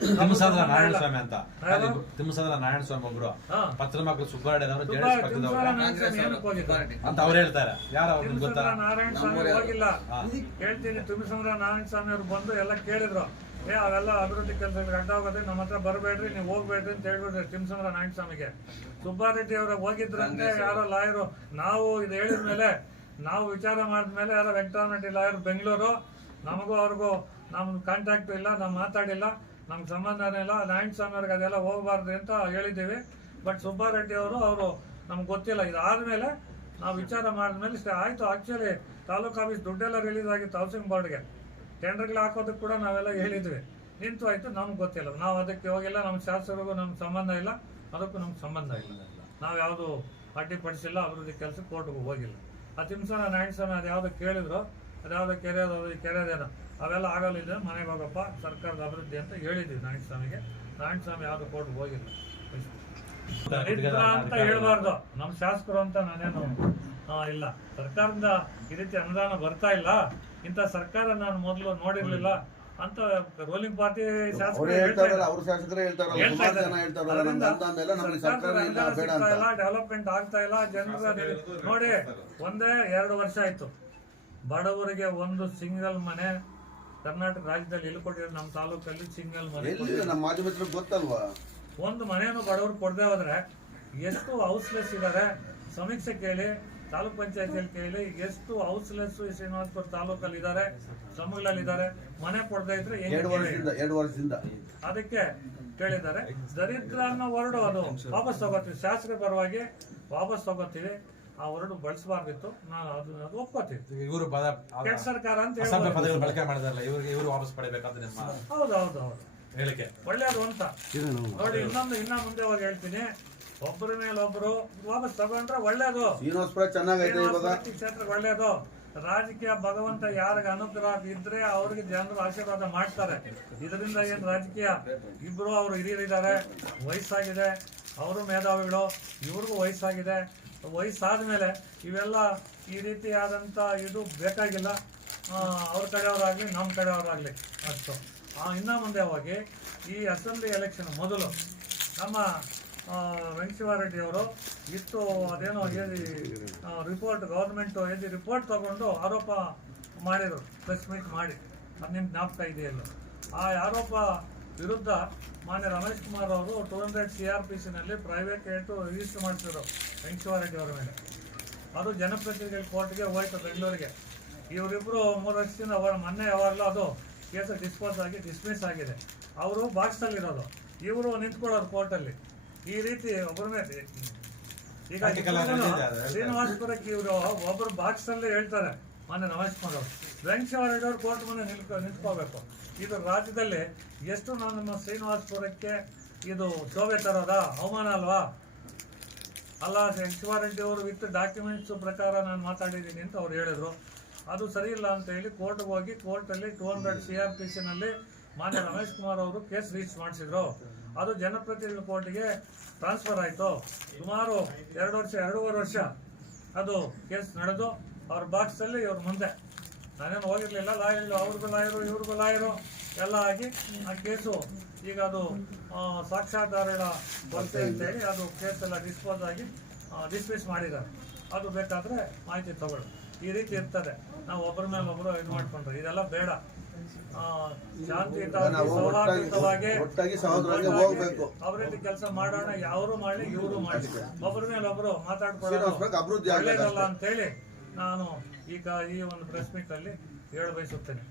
ತಿಮ್ಮಸಂದ್ರ ನಾರಾಯಣ ಸ್ವಾಮಿ ಅಂತ? ಅಲ್ಲಿ ತಿಮ್ಮಸಂದ್ರ ನಾರಾಯಣ ಸ್ವಾಮಿ ಒಬ್ರು. ಪತ್ರ ಮಕ್ಕಳು ಸುಬ್ಬಾರೆಡ್ಡಿನವರು ಸುಬ್ಬ- ಜೆಡಿಎಸ್ ಪಕ್ಷದವರು? ಅಂತ ಅವ್ರು ಹೇಳ್ತಾರೆ. ಯಾರು ಅವ್ರು ನಿಮ್ಗೆ ಗೊತ್ತಾ? ನಾರಾಯಣ ಸ್ವಾಮಿ ಹೋಗಿಲ್ಲ. ಹೇಳ್ತೀನಿ ತಿಮ್ಮಸಂದ್ರ ನಾರಾಯಣ ಸ್ವಾಮಿ ಅವ್ರು ಬಂದು ಎಲ್ಲ ಕೇಳಿದ್ರು. ಏ ಅವೆಲ್ಲ ಅಭಿವೃದ್ಧಿ ಕೆಲಸಗಳು ಅಡ್ಡ ಹೋಗೋದ್ರೆ ನಮ್ಮ ಹತ್ರ ಬರಬೇಡ್ರಿ ನೀವು ಹೋಗ್ಬೇಡ್ರಿ ಅಂತ ಹೇಳ್ಬಿಟ್ರೆ ತಿಮ್ಮಸಂದ್ರ ನಾರಾಯಣ ಸ್ವಾಮಿಗೆ. ಸುಬ್ಬಾರೆಡ್ಡಿ ಅವರು ಹೋಗಿದ್ರಂತೆ ಯಾರೋ ಲಾಯರು. ನಾವು ಇದು ಹೇಳಿದ ಮೇಲೆ ನಾವು ವಿಚಾರ ಮಾಡಿದ್ಮೇಲೆ ಯಾರೋ ವೆಂಕಟರಾಮರೆಡ್ಡಿ ಲಾಯರ್ ಬೆಂಗಳೂರು. ನಮಗೂ ಅವ್ರಿಗೂ ನಮ್ ಕಾಂಟ್ಯಾಕ್ಟ್ ಇಲ್ಲ ನಾವು ಮಾತಾಡಿಲ್ಲ. ನಮ್ಗೆ ಸಂಬಂಧನೇ ಇಲ್ಲ ನಾರಾಯಣ ಸ್ವಾಮಿ ಅವ್ರಿಗೆ ಅದೆಲ್ಲ ಹೋಗಬಾರ್ದು ಅಂತ ಹೇಳಿದ್ದೀವಿ. ಬಟ್ ಸುಬ್ಬಾರೆಡ್ಡಿ ಅವರು ಅವರು ನಮ್ಗೆ ಗೊತ್ತಿಲ್ಲ. ಇದಾದ್ಮೇಲೆ ನಾವು ವಿಚಾರ ಮಾಡಿದ್ಮೇಲೆ ಆಯಿತು. ಆ್ಯಕ್ಚುಲಿ ತಾಲೂಕು ಆಫೀಸ್ ದುಡ್ಡೆಲ್ಲ ರಿಲೀಸ್ ಆಗಿತ್ತು ಹೌಸಿಂಗ್ ಬೋರ್ಡ್ಗೆ ಟೆಂಡರ್ಗಳು ಹಾಕೋದಕ್ಕೆ ಕೂಡ ನಾವೆಲ್ಲ ಹೇಳಿದ್ವಿ. ನಿಂತು ಆಯಿತು, ನಮ್ಗೆ ಗೊತ್ತಿಲ್ಲ. ನಾವು ಅದಕ್ಕೆ ಹೋಗಿಲ್ಲ ನಮ್ಮ ಶಾಸಕರಿಗೂ ನಮ್ಗೆ ಸಂಬಂಧ ಇಲ್ಲ. ಅದಕ್ಕೂ ನಮ್ಗೆ ಸಂಬಂಧ ಇಲ್ಲ. ನಾವು ಯಾವುದು ಅಡ್ಡಿಪಡಿಸಿಲ್ಲ, ಅಭಿವೃದ್ಧಿ ಕೆಲಸ ಕೋರ್ಟ್ಗೂ ಹೋಗಿಲ್ಲ. ಆ ತಿಮ್ಸನ ನಾರಾಯಣ ಸ್ವಾಮಿ ಅದು ಯಾವುದು ಕೇಳಿದ್ರು. ಅದ್ಯಾವುದೋ ಕೆರೆ ಅದಾವೆ ಈ ಕೆರೆದೇನೋ ಅವೆಲ್ಲ ಆಗಲಿಲ್ಲ ಮನೆಗೆ ಹೋಗಪ್ಪ ಸರ್ಕಾರದ ಅಭಿವೃದ್ಧಿ ಅಂತ ಹೇಳಿದ್ವಿ ನಾರಾಯಣ ಸ್ವಾಮಿಗೆ ನಾರಾಯಣ ಸ್ವಾಮಿ ಯಾವುದು ಕೋರ್ಟ್ಗೆ ಹೋಗಿಲ್ಲ ದರಿದ್ರ ಅಂತ ಹೇಳ್ಬಾರ್ದು. ನಮ್ಮ ಶಾಸಕರು ಅಂತ ನಾನೇನು ಇಲ್ಲ. ಸರ್ಕಾರದಿಂದ ಈ ರೀತಿ ಅನುದಾನ ಬರ್ತಾ ಇಲ್ಲ. ಇಂಥ ಸರ್ಕಾರ ನಾನು ಮೊದಲು ನೋಡಿರ್ಲಿಲ್ಲ. ಅಂತ ರೂಲಿಂಗ್ ಪಾರ್ಟಿ ಶಾಸಕರು ಇಲ್ಲ ಡೆವಲಪ್ಮೆಂಟ್ ಆಗ್ತಾ ಇಲ್ಲ ಜನರ ನೋಡಿ ಒಂದೇ ಎರಡು ವರ್ಷ ಆಯ್ತು. ಬಡವರಿಗೆ ಒಂದು ಸಿಂಗಲ್ ಮನೆ ಕರ್ನಾಟಕ ರಾಜ್ಯದಲ್ಲಿ ಎಲ್ಲಿ ಕೊಟ್ಟಿರೋ ನಮ್ಮ ತಾಲೂಕಲ್ಲಿ ಸಿಂಗಲ್ ಮನೆ ಎಲ್ಲಿ? ನಮ್ಮ ಮಿತ್ರರಿಗೆ ಗೊತ್ತಲ್ವಾ? ಒಂದು ಮನೆಯನ್ನು ಬಡವರು ಕೊಡದೆ ಹೋದ್ರೆ ಎಷ್ಟು ಹೌಸ್ಲೆಸ್ ಇದ್ದಾರೆ ಸಮೀಕ್ಷೆ ಕೇಳಿ ತಾಲೂಕ್ ಪಂಚಾಯತಿಯಲ್ಲಿ ಕೇಳಿ ಎಷ್ಟು ಹೌಸ್ಲೆಸ್ ಶ್ರೀನಿವಾಸಪುರ ತಾಲೂಕಲ್ಲಿ ಇದ್ದಾರೆ ಸಮಗಳಲ್ಲಿ ಇದ್ದಾರೆ ಮನೆ ಕೊಡದೆ ಇದ್ರೆ ಎರಡು ವರ್ಷದಿಂದ ಎರಡು ವರ್ಷದಿಂದ. ಅದಕ್ಕೆ ಕೇಳಿದ್ದಾರೆ. ದರಿದ್ರ ಅನ್ನೋ ವರ್ಡ್ ಅದು. ವಾಪಸ್ ತಗೋತೀವಿ. ಶಾಸಕರ ಪರವಾಗಿ ವಾಪಸ್ ತಗೋತೀವಿ. ಆ ವರ್ಡ್ ಬಳಸಬಾರ್ದಿತ್ತು ನಾನು ಅದನ್ನ ಅದು ಒಪ್ಕೋತೀವಿ ಇವರು ಪದ ಕೆಟ್ಟ ಸರ್ಕಾರ ಅಂತ ಅಸಭ್ಯ ಹೇಳ್ಬೋದು. ಪದಗಳು ಬಳಕೆ ಮಾಡಿದಾರಲ್ಲ ಇವ್ರಿಗೆ ಇವರು ವಾಪಸ್ ಪಡಿಬೇಕಂತ ನಿಮ್ಮ ಹೌದು ಹೌದು ಹೌದು ಹೇಳಿಕೆ ಒಳ್ಳೇದು ಅಂತ ನೋಡಿ ಇನ್ನೊಂದು ಇನ್ನ ಮುಂದೆ ಹೋಗಿ ಹೇಳ್ತೀನಿ. ಒಬ್ಬರ ಮೇಲೆ ಒಬ್ರು ವಾಪಸ್ ತಗೊಂಡ್ರೆ ಒಳ್ಳೇದು. ಶ್ರೀನಿವಾಸಪುರ ಚೆನ್ನಾಗೈತೆ ಇವಾಗ. ಕ್ಷೇತ್ರ ಒಳ್ಳೇದು. ರಾಜಕೀಯ ಭಗವಂತ ಯಾರಿಗ ಅನುಗ್ರಹ ಇದ್ರೆ ಅವ್ರಿಗೆ ಜನರು ಆಶೀರ್ವಾದ ಮಾಡ್ತಾರೆ. ಇದರಿಂದ ಏನ್ ರಾಜಕೀಯ? ಇಬ್ರು ಅವರು ಹಿರಿಯರಿದ್ದಾರೆ ವಯಸ್ಸಾಗಿದೆ. ಅವರು ಮೇಧಾವಿಗಳು ಇವ್ರಿಗೂ ವಯಸ್ಸಾಗಿದೆ. ವಯಸ್ಸಾದ್ಮೇಲೆ ಇವೆಲ್ಲ ಈ ರೀತಿಯಾದಂತ ಇದು ಬೇಕಾಗಿಲ್ಲ. ಅವ್ರ ಕಡೆಯವರಾಗಲಿ ನಮ್ಮ ಕಡೆಯವರಾಗಲಿ ಅಷ್ಟು. ಇನ್ನ ಮುಂದೆ ಹೋಗಿ ಈ ಅಸೆಂಬ್ಲಿ ಎಲೆಕ್ಷನ್ ಮೊದಲು ನಮ್ಮ ಅವರು ಇತ್ತು ಅದೇನೋ ಏನು ರಿಪೋರ್ಟ್ ಗೌರ್ಮೆಂಟು ಏನು ರಿಪೋರ್ಟ್ ತಗೊಂಡು ಆರೋಪ ಮಾಡಿದರು ಪ್ರೆಸ್ ಮೀಟ್ ಮಾಡಿ. ಅದು ನಿಮ್ಗೆ ಜ್ಞಾಪಕ ಇದೆಯಲ್ಲ. ಆ ಆರೋಪ ವಿರುದ್ಧ ಮಾನ್ಯ ರಮೇಶ್ ಕುಮಾರ್ ಅವರು two hundred C R P ಸಿನಲ್ಲಿ private ಏಟು ರಿಜಿಸ್ಟರ್ ಮಾಡ್ತಿದ್ರು ವೆಂಕಟೇಶ್ವರರೆಡ್ಡಿ ಅವರ ಮೇಲೆ. ಅದು ಜನಪ್ರತಿನಿಧಿಗಳ ಕೋರ್ಟ್ಗೆ ಹೋಯ್ತು ಬೆಂಗಳೂರಿಗೆ. ಇವರಿಬ್ಬರು ಮೂರು ವರ್ಷದಿಂದ ಅವರ ಮೊನ್ನೆ ಯಾವಾಗಲೂ ಅದು ಕೇಸ್ ಡಿಸ್ಪೋಸ್ ಆಗಿ ಡಿಸ್ಮಿಸ್ ಆಗಿದೆ. ಅವರು ಬಾಕ್ಸಲ್ಲಿರೋದು ಇವರು ನಿಂತ್ಕೊಳ್ಳೋರು ಕೋರ್ಟಲ್ಲಿ ಈ ರೀತಿ ಒಬ್ಬರ ಮೇಲೆ ಈಗ ಶ್ರೀನಿವಾಸಪುರಕ್ಕೆ ಇವರು ಒಬ್ಬರು ಬಾಕ್ಸಲ್ಲೇ ಹೇಳ್ತಾರೆ. ಮೊನ್ನೆ ರಮೇಶ್ ಕುಮಾರ್ ಅವರು ವೆಂಕಟೇಶ್ವರ ಕೋರ್ಟ್ ಮುಂದೆ ನಿಲ್ಕೊ, ನಿಂತ್ಕೋಬೇಕು. ಇದು ರಾಜ್ಯದಲ್ಲಿ ಎಷ್ಟು ನಾವು ನಮ್ಮ ಶ್ರೀನಿವಾಸಪುರಕ್ಕೆ ಇದು ಶೋಭೆ ತರೋದ? ಅವಮಾನ ಅಲ್ವಾ? ಅಲ್ಲ ರೆಡ್ಡಿ ಅವರು ವಿತ್ ಡಾಕ್ಯುಮೆಂಟ್ಸ್ ಪ್ರಕಾರ ನಾನು ಮಾತಾಡಿದ್ದೀನಿ ಅಂತ ಅವ್ರು ಹೇಳಿದ್ರು. ಅದು ಸರಿ ಇಲ್ಲ ಅಂತ ಹೇಳಿ ಕೋರ್ಟ್ಗೆ ಹೋಗಿ ಕೋರ್ಟಲ್ಲಿ two hundred C R P ಸಿನಲ್ಲಿ ಮಾನ್ಯ ರಮೇಶ್ ಕುಮಾರ್ ಅವರು ಕೇಸ್ ರೀಚ್ ಮಾಡಿಸಿದ್ರು. ಅದು ಜನಪ್ರತಿನಿಧಿ ಕೋರ್ಟ್ಗೆ ಟ್ರಾನ್ಸ್ಫರ್ ಆಯಿತು. ಸುಮಾರು ಎರಡು ವರ್ಷ, ಎರಡೂವರೆ ವರ್ಷ ಅದು ಕೇಸ್ ನಡೆದು ಅವ್ರ ಬಾಕ್ಸಲ್ಲಿ ಇವ್ರ ಮುಂದೆ. ನಾನೇನು ಹೋಗಿರ್ಲಿಲ್ಲ ಲಾಯರ್ ಅವ್ರಿಗೂ ಲಾಯರು ಇವ್ರಿಗೂ ಲಾಯರು ಎಲ್ಲ ಆಗಿ ಆ ಕೇಸು ಈಗ ಅದು ಸಾಕ್ಷ್ಯಾಧಾರರ ಬರ್ತೆ ಅಂತ ಅಂತೇಳಿ ಅದು ಕೇಸ್ ಎಲ್ಲ ಡಿಸ್ಪೋಸ್ ಆಗಿ ಡಿಸ್ಮಿಸ್ ಮಾಡಿದ್ದಾರೆ. ಅದು ಬೇಕಾದ್ರೆ ಮಾಹಿತಿ ತಗೊಳ್ಳಿ. ಈ ರೀತಿ ಇರ್ತದೆ. ನಾವು ಒಬ್ಬರ ಮೇಲೆ ಒಬ್ಬರು ಇದು ಮಾಡ್ಕೊಂಡ್ರೆ. ಇದೆಲ್ಲ ಬೇಡ. ಸೌಹಾರ್ದಯುತವಾಗಿ ಹೋಗ್ಬೇಕು. ಅವರಲ್ಲಿ ಕೆಲಸ ಮಾಡೋಣ ಯಾರು ಮಾಡಲಿ ಇವರು ಮಾಡಲಿ. ಒಬ್ಬರ ಮೇಲೆ ಒಬ್ಬರು ಮಾತಾಡ್ಕೊಳ್ಳೋದು ಒಳ್ಳೇದಲ್ಲ ಅಂತೇಳಿ ನಾನು ಈಗ ಈ ಒಂದು ಪ್ರೆಸ್ ಅಲ್ಲಿ ಹೇಳ ಬಯಸುತ್ತೇನೆ